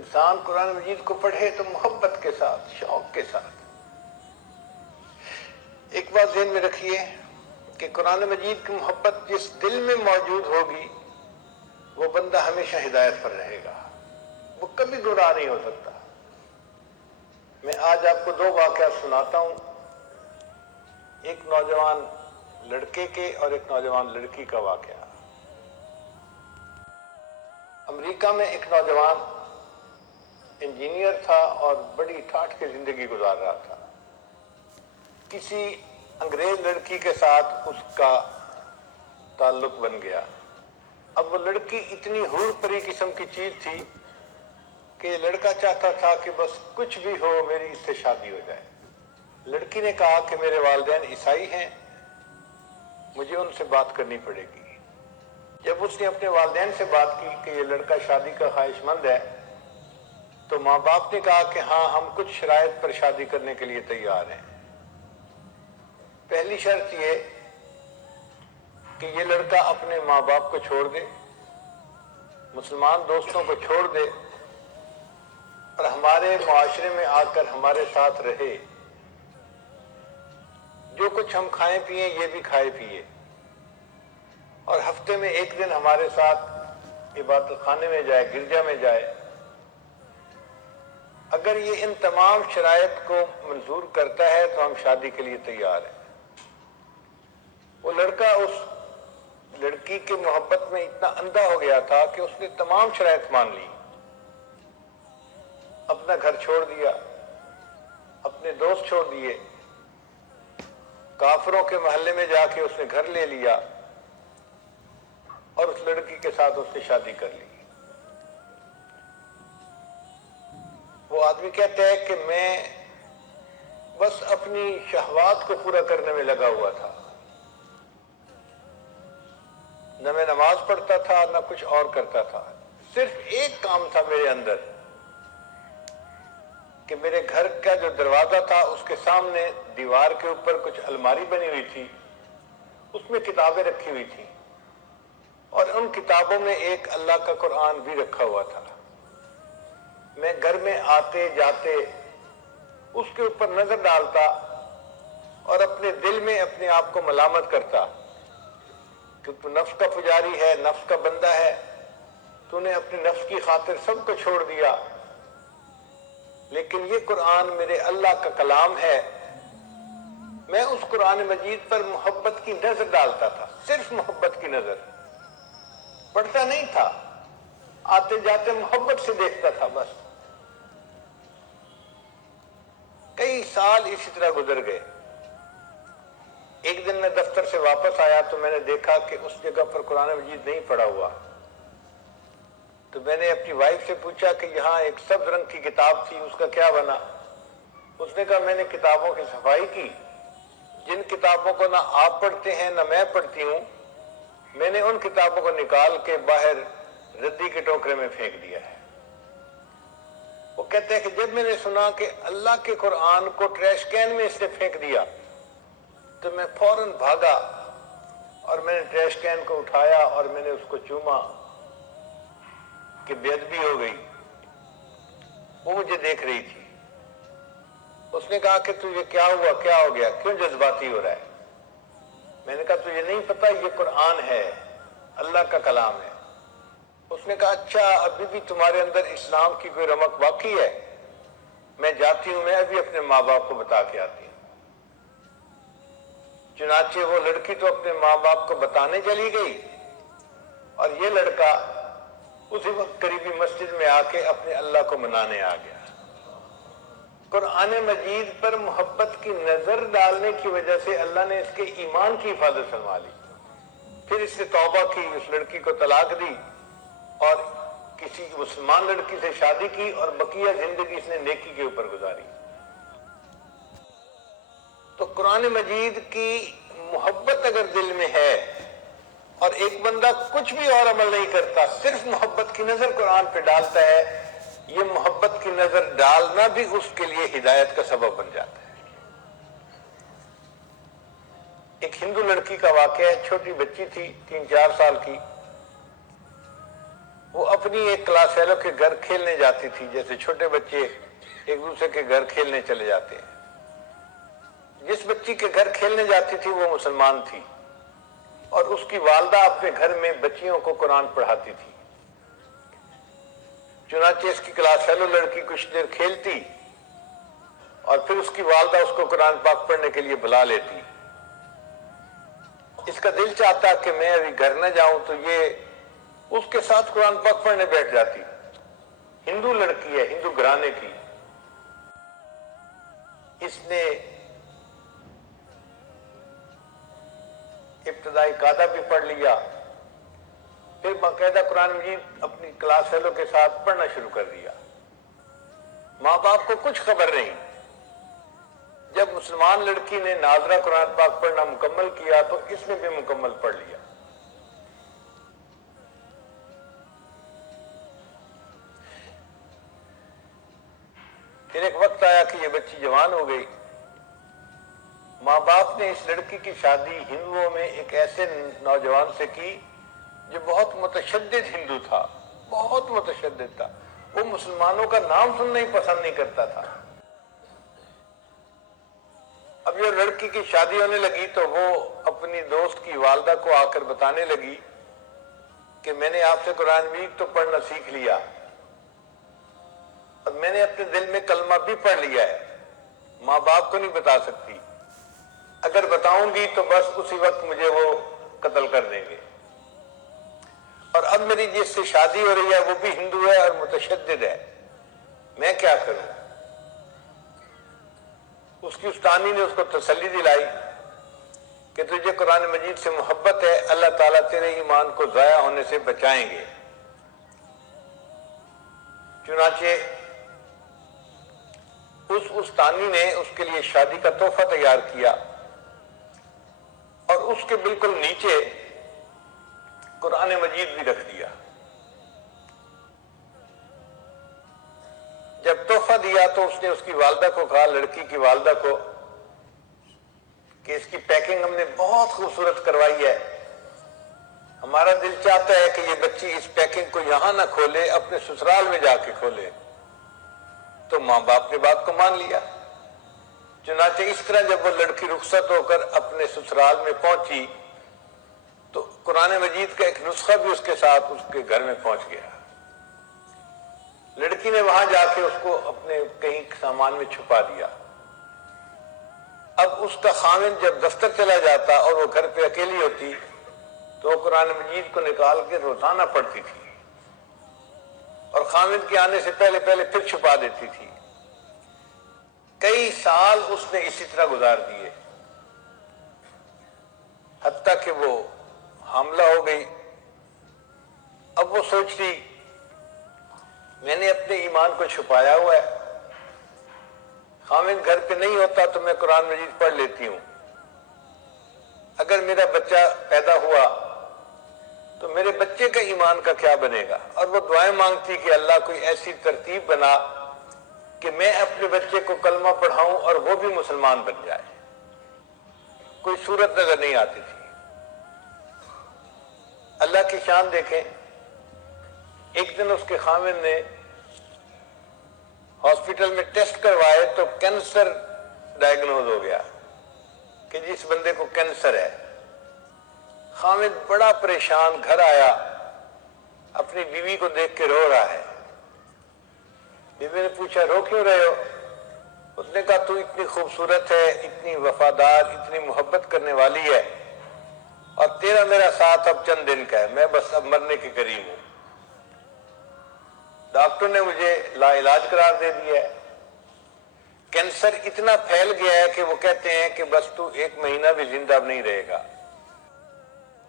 انسان قرآن مجید کو پڑھے تو محبت کے ساتھ، شوق کے ساتھ۔ ایک بات ذہن میں رکھیے کہ قرآن مجید کی محبت جس دل میں موجود ہوگی وہ بندہ ہمیشہ ہدایت پر رہے گا، وہ کبھی گمراہ نہیں ہو سکتا۔ میں آج آپ کو 2 واقعات سناتا ہوں، ایک نوجوان لڑکے کے اور ایک نوجوان لڑکی کا واقعہ۔ امریکہ میں ایک نوجوان انجینئر تھا اور بڑی ٹھاٹھ کی زندگی گزار رہا تھا۔ کسی انگریز لڑکی کے ساتھ اس کا تعلق بن گیا۔ اب وہ لڑکی اتنی حور پری قسم کی چیز تھی کہ لڑکا چاہتا تھا کہ بس کچھ بھی ہو میری اس سے شادی ہو جائے۔ لڑکی نے کہا کہ میرے والدین عیسائی ہیں، مجھے ان سے بات کرنی پڑے گی۔ جب اس نے اپنے والدین سے بات کی کہ یہ لڑکا شادی کا خواہش مند ہے تو ماں باپ نے کہا کہ ہاں ہم کچھ شرائط پر شادی کرنے کے لیے تیار ہیں۔ پہلی شرط یہ کہ یہ لڑکا اپنے ماں باپ کو چھوڑ دے، مسلمان دوستوں کو چھوڑ دے اور ہمارے معاشرے میں آ کر ہمارے ساتھ رہے، جو کچھ ہم کھائیں پیئیں یہ بھی کھائے پیئے، اور ہفتے میں 1 دن ہمارے ساتھ عبادت خانے میں جائے، گرجا میں جائے۔ اگر یہ ان تمام شرائط کو منظور کرتا ہے تو ہم شادی کے لیے تیار ہیں۔ وہ لڑکا اس لڑکی کے محبت میں اتنا اندھا ہو گیا تھا کہ اس نے تمام شرائط مان لی، اپنا گھر چھوڑ دیا، اپنے دوست چھوڑ دیے، کافروں کے محلے میں جا کے اس نے گھر لے لیا اور اس لڑکی کے ساتھ اس نے شادی کر لی۔ وہ آدمی کہتا ہے کہ میں بس اپنی شہوات کو پورا کرنے میں لگا ہوا تھا، نہ میں نماز پڑھتا تھا نہ کچھ اور کرتا تھا، صرف ایک کام تھا میرے اندر کہ میرے گھر کا جو دروازہ تھا اس کے سامنے دیوار کے اوپر کچھ الماری بنی ہوئی تھی، اس میں کتابیں رکھی ہوئی تھی اور ان کتابوں میں ایک اللہ کا قرآن بھی رکھا ہوا تھا۔ میں گھر میں آتے جاتے اس کے اوپر نظر ڈالتا اور اپنے دل میں اپنے آپ کو ملامت کرتا کہ تو نفس کا پجاری ہے، نفس کا بندہ ہے، تو نے اپنے نفس کی خاطر سب کو چھوڑ دیا، لیکن یہ قرآن میرے اللہ کا کلام ہے۔ میں اس قرآن مجید پر محبت کی نظر ڈالتا تھا، صرف محبت کی نظر، پڑھتا نہیں تھا، آتے جاتے محبت سے دیکھتا تھا بس۔ کئی سال اسی طرح گزر گئے۔ ایک دن میں دفتر سے واپس آیا تو میں نے دیکھا کہ اس جگہ پر قرآن مجید نہیں پڑھا ہوا، تو میں نے اپنی وائف سے پوچھا کہ یہاں ایک سبز رنگ کی کتاب تھی، اس کا کیا بنا؟ اس نے کہا میں نے کتابوں کی صفائی کی، جن کتابوں کو نہ آپ پڑھتے ہیں نہ میں پڑھتی ہوں، میں نے ان کتابوں کو نکال کے باہر ردی کے ٹوکرے میں پھینک دیا ہے۔ وہ کہتے ہیں کہ جب میں نے سنا کہ اللہ کے قرآن کو ٹریش کین میں اس نے پھینک دیا تو میں فوراً بھاگا اور میں نے ٹریش کین کو اٹھایا اور میں نے اس کو چوما کہ بے ادبی ہو گئی۔ وہ مجھے دیکھ رہی تھی۔ اس نے کہا کہ تجھے کیا ہوا، کیا ہو گیا، کیوں جذباتی ہو رہا ہے؟ میں نے کہا تجھے نہیں پتا یہ قرآن ہے، اللہ کا کلام ہے۔ اس نے کہا اچھا ابھی بھی تمہارے اندر اسلام کی کوئی رمق باقی ہے؟ میں جاتی ہوں، میں ابھی اپنے ماں باپ کو بتا کے آتی ہوں۔ چنانچہ وہ لڑکی تو اپنے ماں باپ کو بتانے چلی گئی اور یہ لڑکا اسی وقت قریبی مسجد میں آ کے اپنے اللہ کو منانے آ گیا۔ قرآن مجید پر محبت کی نظر ڈالنے کی وجہ سے اللہ نے اس کے ایمان کی حفاظت فرما لی۔ پھر اس نے توبہ کی، اس لڑکی کو طلاق دی اور کسی مسلمان لڑکی سے شادی کی اور بقیہ زندگی اس نے نیکی کے اوپر گزاری۔ تو قرآن مجید کی محبت اگر دل میں ہے اور ایک بندہ کچھ بھی اور عمل نہیں کرتا، صرف محبت کی نظر قرآن پہ ڈالتا ہے، یہ محبت کی نظر ڈالنا بھی اس کے لیے ہدایت کا سبب بن جاتا ہے۔ ایک ہندو لڑکی کا واقعہ ہے، چھوٹی بچی تھی 3-4 سال کی، وہ اپنی ایک کلاس فیلو کے گھر کھیلنے جاتی تھی، جیسے چھوٹے بچے ایک دوسرے کے گھر کھیلنے چلے جاتے ہیں۔ جس بچی کے گھر کھیلنے جاتی تھی وہ مسلمان تھی، اور اس کی والدہ اپنے گھر میں بچیوں کو قرآن پڑھاتی تھی۔ چنانچہ اس کی کلاس فیلو لڑکی کچھ دیر کھیلتی اور پھر اس کی والدہ اس کو قرآن پاک پڑھنے کے لیے بلا لیتی۔ اس کا دل چاہتا کہ میں ابھی گھر نہ جاؤں تو یہ اس کے ساتھ قرآن پاک پڑھنے بیٹھ جاتی۔ ہندو لڑکی ہے، ہندو گھرانے کی۔ اس نے ابتدائی قاعدہ بھی پڑھ لیا، پھر باقاعدہ قرآن مجید اپنی کلاس فیلو کے ساتھ پڑھنا شروع کر دیا۔ ماں باپ کو کچھ خبر نہیں۔ جب مسلمان لڑکی نے ناظرہ قرآن پاک پڑھنا مکمل کیا تو اس نے بھی مکمل پڑھ لیا۔ پھر ایک وقت آیا کہ یہ بچی جوان ہو گئی۔ ماں باپ نے اس لڑکی کی شادی ہندوؤں میں ایک ایسے نوجوان سے کی جو بہت متشدد ہندو تھا، بہت متشدد تھا۔ وہ مسلمانوں کا نام سننا ہی پسند نہیں کرتا تھا۔ اب جو لڑکی کی شادی ہونے لگی تو وہ اپنی دوست کی والدہ کو آ کر بتانے لگی کہ میں نے آپ سے قرآن مجید تو پڑھنا سیکھ لیا، اور میں نے اپنے دل میں کلمہ بھی پڑھ لیا ہے، ماں باپ کو نہیں بتا سکتی، اگر بتاؤں گی تو بس اسی وقت مجھے وہ قتل کر دیں گے، اور اب میری جس سے شادی ہو رہی ہے وہ بھی ہندو ہے اور متشدد ہے، میں کیا کروں؟ اس کی استانی نے اس کو تسلی دلائی کہ تجھے قرآن مجید سے محبت ہے، اللہ تعالیٰ تیرے ایمان کو ضائع ہونے سے بچائیں گے۔ چنانچہ اس استانی نے اس کے لیے شادی کا تحفہ تیار کیا، اور اس کے بالکل نیچے قرآن مجید بھی رکھ دیا۔ جب تحفہ دیا تو اس نے اس کی والدہ کو کہا، لڑکی کی والدہ کو، کہ اس کی پیکنگ ہم نے بہت خوبصورت کروائی ہے، ہمارا دل چاہتا ہے کہ یہ بچی اس پیکنگ کو یہاں نہ کھولے، اپنے سسرال میں جا کے کھولے۔ تو ماں باپ نے بات کو مان لیا۔ چنانچہ اس طرح جب وہ لڑکی رخصت ہو کر اپنے سسرال میں پہنچی تو قرآن مجید کا ایک نسخہ بھی اس کے ساتھ اس کے گھر میں پہنچ گیا۔ لڑکی نے وہاں جا کے اس کو اپنے کہیں سامان میں چھپا دیا۔ اب اس کا خاوند جب دفتر چلا جاتا اور وہ گھر پہ اکیلی ہوتی تو وہ قرآن مجید کو نکال کے روزانہ پڑھتی تھی، اور خاوند کے آنے سے پہلے پھر چھپا دیتی تھی۔ کئی سال اس نے اسی طرح گزار دیے، حتیٰ کہ وہ حاملہ ہو گئی۔ اب وہ سوچتی میں نے اپنے ایمان کو چھپایا ہوا ہے، خاوند گھر پہ نہیں ہوتا تو میں قرآن مجید پڑھ لیتی ہوں، اگر میرا بچہ پیدا ہوا تو میرے بچے کا ایمان کا کیا بنے گا؟ اور وہ دعائیں مانگتی کہ اللہ کوئی ایسی ترتیب بنا کہ میں اپنے بچے کو کلمہ پڑھاؤں اور وہ بھی مسلمان بن جائے۔ کوئی صورت نظر نہیں آتی تھی۔ اللہ کی شان دیکھیں، ایک دن اس کے خاوند نے ہاسپٹل میں ٹیسٹ کروائے تو کینسر ڈائیگنوز ہو گیا کہ جس بندے کو کینسر ہے۔ خاوند بڑا پریشان گھر آیا، اپنی بیوی کو دیکھ کے رو رہا ہے۔ بیوی نے پوچھا رو کیوں رہے ہو؟ اس نے کہا تو اتنی خوبصورت ہے، اتنی وفادار، اتنی محبت کرنے والی ہے، اور تیرا میرا ساتھ اب چند دن کا ہے، میں بس اب مرنے کے قریب ہوں۔ ڈاکٹر نے مجھے لا علاج قرار دے دیا ہے، کینسر اتنا پھیل گیا ہے کہ وہ کہتے ہیں کہ بس تو 1 مہینہ بھی زندہ نہیں رہے گا۔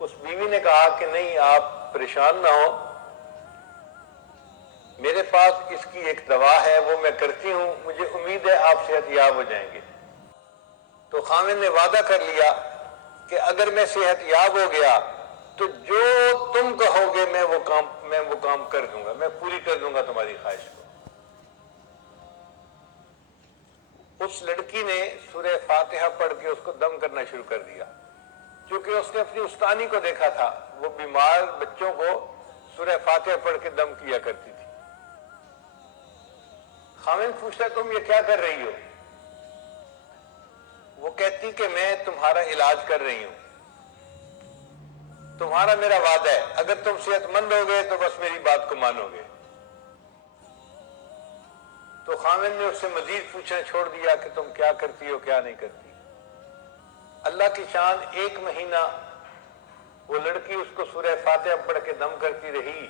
اس بیوی نے کہا کہ نہیں، آپ پریشان نہ ہو، میرے پاس اس کی ایک دوا ہے، وہ میں کرتی ہوں، مجھے امید ہے آپ صحت یاب ہو جائیں گے۔ تو خاوند نے وعدہ کر لیا کہ اگر میں صحت یاب ہو گیا تو جو تم کہو گے میں وہ کام کر دوں گا، میں پوری کر دوں گا تمہاری خواہش کو۔ اس لڑکی نے سورہ فاتحہ پڑھ کے اس کو دم کرنا شروع کر دیا، کیونکہ اس نے اپنی استانی کو دیکھا تھا، وہ بیمار بچوں کو سورہ فاتحہ پڑھ کے دم کیا کرتی تھی۔ خاوند پوچھتا تم یہ کیا کر رہی ہو؟ وہ کہتی کہ میں تمہارا علاج کر رہی ہوں، تمہارا میرا وعدہ ہے، اگر تم صحت مند ہو گئے تو بس میری بات کو مانو گے۔ تو خاوند نے اس سے مزید پوچھنا چھوڑ دیا کہ تم کیا کرتی ہو کیا نہیں کرتی۔ اللہ کی شان، 1 مہینہ وہ لڑکی اس کو سورہ فاتحہ پڑھ کے دم کرتی رہی۔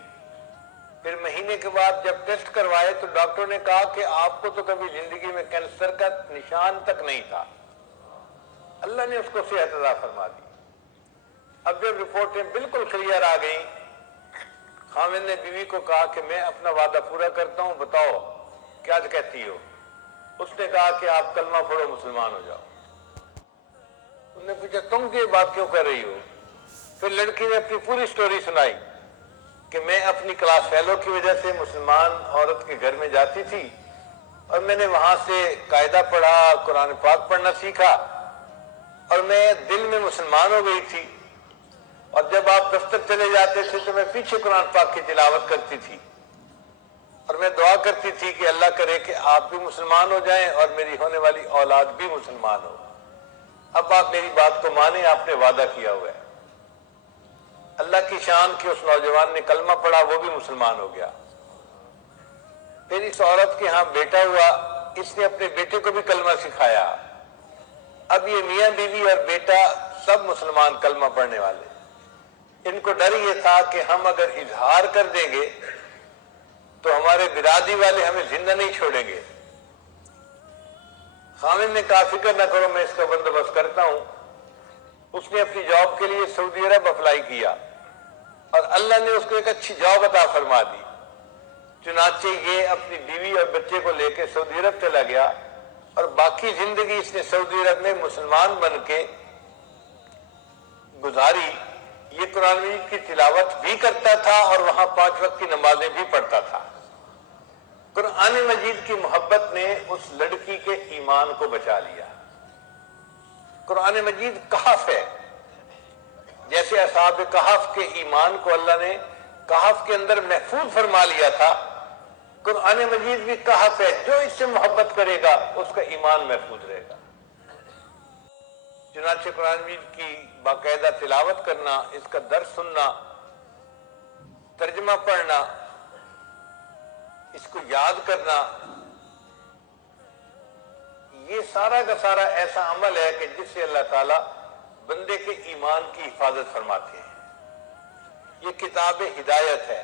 پھر مہینے کے بعد جب ٹیسٹ کروائے تو ڈاکٹر نے کہا کہ آپ کو تو کبھی زندگی میں کینسر کا نشان تک نہیں تھا۔ اللہ نے اس کو صحت عطا فرما دی۔ اب جب رپورٹیں بالکل کلیئر آ گئیں، خاوند نے بیوی کو کہا کہ میں اپنا وعدہ پورا کرتا ہوں، بتاؤ کیا کہتی ہو؟ اس نے کہا کہ آپ کلمہ پڑھو، مسلمان ہو جاؤ۔ انہوں نے پوچھا تم یہ بات کیوں کر رہی ہو؟ پھر لڑکی نے اپنی پوری سٹوری سنائی کہ میں اپنی کلاس فیلو کی وجہ سے مسلمان عورت کے گھر میں جاتی تھی اور میں نے وہاں سے قاعدہ پڑھا، قرآن پاک پڑھنا سیکھا اور میں دل میں مسلمان ہو گئی تھی، اور جب آپ دفتر چلے جاتے تھے تو میں پیچھے قرآن پاک کی تلاوت کرتی تھی اور میں دعا کرتی تھی کہ اللہ کرے کہ آپ بھی مسلمان ہو جائیں اور میری ہونے والی اولاد بھی مسلمان ہو۔ اب آپ میری بات کو مانیں، آپ نے وعدہ کیا ہوا ہے۔ اللہ کی شان کہ اس نوجوان نے کلمہ پڑھا، وہ بھی مسلمان ہو گیا۔ پھر اس عورت کے ہاں بیٹا ہوا، اس نے اپنے بیٹے کو بھی کلمہ سکھایا۔ اب یہ میاں بیوی اور بیٹا سب مسلمان کلمہ پڑھنے والے۔ ان کو ڈر یہ تھا کہ ہم اگر اظہار کر دیں گے تو ہمارے برادری والے ہمیں زندہ نہیں چھوڑیں گے۔ خاوند نے کہا فکر نہ کرو، میں اس کا بندوبست کرتا ہوں۔ اس نے اپنی جاب کے لیے سعودی عرب اپلائی کیا اور اللہ نے اس کو ایک اچھی جاب عطا فرما دی۔ چنانچہ یہ اپنی بیوی اور بچے کو لے کے سعودی عرب چلا گیا اور باقی زندگی اس نے سعودی عرب میں مسلمان بن کے گزاری۔ یہ قرآن مجید کی تلاوت بھی کرتا تھا اور وہاں 5 وقت کی نمازیں بھی پڑھتا تھا۔ قرآن مجید کی محبت نے اس لڑکی کے ایمان کو بچا لیا۔ قرآن مجید کہف ہے، جیسے اصحاب کہف کے ایمان کو اللہ نے کہف کے اندر محفوظ فرما لیا تھا، قرآن مجید بھی کہف ہے، جو اس سے محبت کرے گا اس کا ایمان محفوظ رہے گا۔ چنانچہ قرآن مجید کی باقاعدہ تلاوت کرنا، اس کا درس سننا، ترجمہ پڑھنا، اس کو یاد کرنا، یہ سارا کا سارا ایسا عمل ہے کہ جس سے اللہ تعالیٰ بندے کے ایمان کی حفاظت فرماتے ہیں۔ یہ کتاب ہدایت ہے،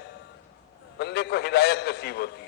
بندے کو ہدایت نصیب ہوتی ہے۔